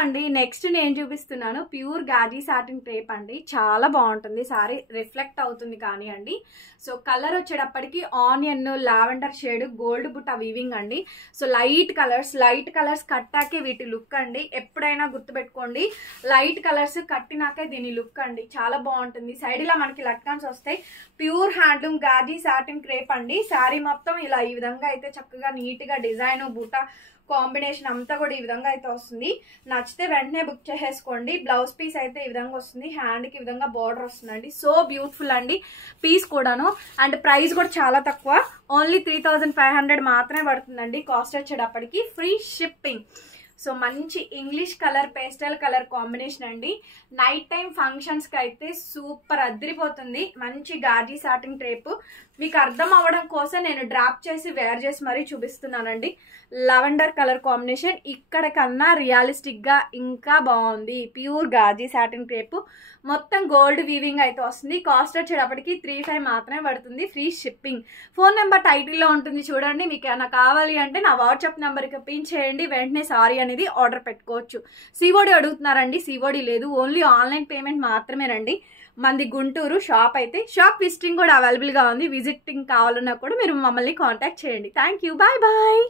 అండి నెక్స్ట్ నేను చూపిస్తున్నాను ప్యూర్ గాజీ సాటిన్ క్రేప్ అండి. చాలా బాగుంటుంది, సారీ రిఫ్లెక్ట్ అవుతుంది కానీ అండి. సో కలర్ వచ్చేటప్పటికి ఆనియన్, లావెండర్ షేడ్, గోల్డ్ బుట్ట వీవింగ్ అండి. సో లైట్ కలర్స్ కట్టాకే వీటి లుక్ అండి. ఎప్పుడైనా గుర్తుపెట్టుకోండి, లైట్ కలర్స్ కట్టినాకే దీని లుక్ అండి. చాలా బాగుంటుంది. సైడ్ ఇలా మనకి లట్కన్స్ వస్తాయి. ప్యూర్ హ్యాండ్లూమ్ గాజీ సాటిన్ క్రేప్ అండి. శారీ మొత్తం ఇలా ఈ విధంగా అయితే చక్కగా నీట్ గా డిజైన్ బుట్ట కాంబినేషన్ అంతా కూడా ఈ విధంగా అయితే వస్తుంది. నచ్చితే వెంటనే బుక్ చేసేసుకోండి. బ్లౌజ్ పీస్ అయితే ఈ విధంగా వస్తుంది, హ్యాండ్ కి ఈ విధంగా బార్డర్ వస్తుందండి. సో బ్యూటిఫుల్ అండి పీస్ కూడాను. అండ్ ప్రైస్ కూడా చాలా తక్కువ, ఓన్లీ 3500 మాత్రమే పడుతుందండి. కాస్ట్ వచ్చేటప్పటికి ఫ్రీ షిప్పింగ్. సో మంచి English colour, pastel colour combination అండి. నైట్ టైం ఫంక్షన్స్ కి అయితే సూపర్ అదిరిపోతుంది. మంచి గాజీ సాటిన్ క్రేప్. మీకు అర్థం అవ్వడం కోసం నేను డ్రాప్ చేసి వేర్ చేసి మరీ చూపిస్తున్నానండి. లెవెండర్ కలర్ కాంబినేషన్ ఇక్కడ కన్నా రియలిస్టిక్ గా ఇంకా బాగుంది. ప్యూర్ గాజీ సాటిన్ క్రేప్, మొత్తం గోల్డ్ వీవింగ్ అయితే వస్తుంది. కాస్ట్ వచ్చేటప్పటికి 3500 మాత్రమే పడుతుంది, ఫ్రీ షిప్పింగ్. ఫోన్ నెంబర్ టైటిల్లో ఉంటుంది చూడండి. మీకు ఏమైనా కావాలి అంటే నా వాట్సాప్ నెంబర్కి పిన్ చేయండి, వెంటనే సారీ అనేది ఆర్డర్ పెట్టుకోవచ్చు. సిఓడి అడుగుతున్నారండి, సిఓడి లేదు, ఓన్లీ ఆన్లైన్ పేమెంట్ మాత్రమేనండి. మంది గుంటూరు షాప్ అయితే. షాప్ విజిటింగ్ కూడా అవైలబుల్ గా ఉంది. విజిటింగ్ కావాలన్నా కూడా మీరు మమ్మల్ని కాంటాక్ట్ చేయండి. Thank you, bye bye.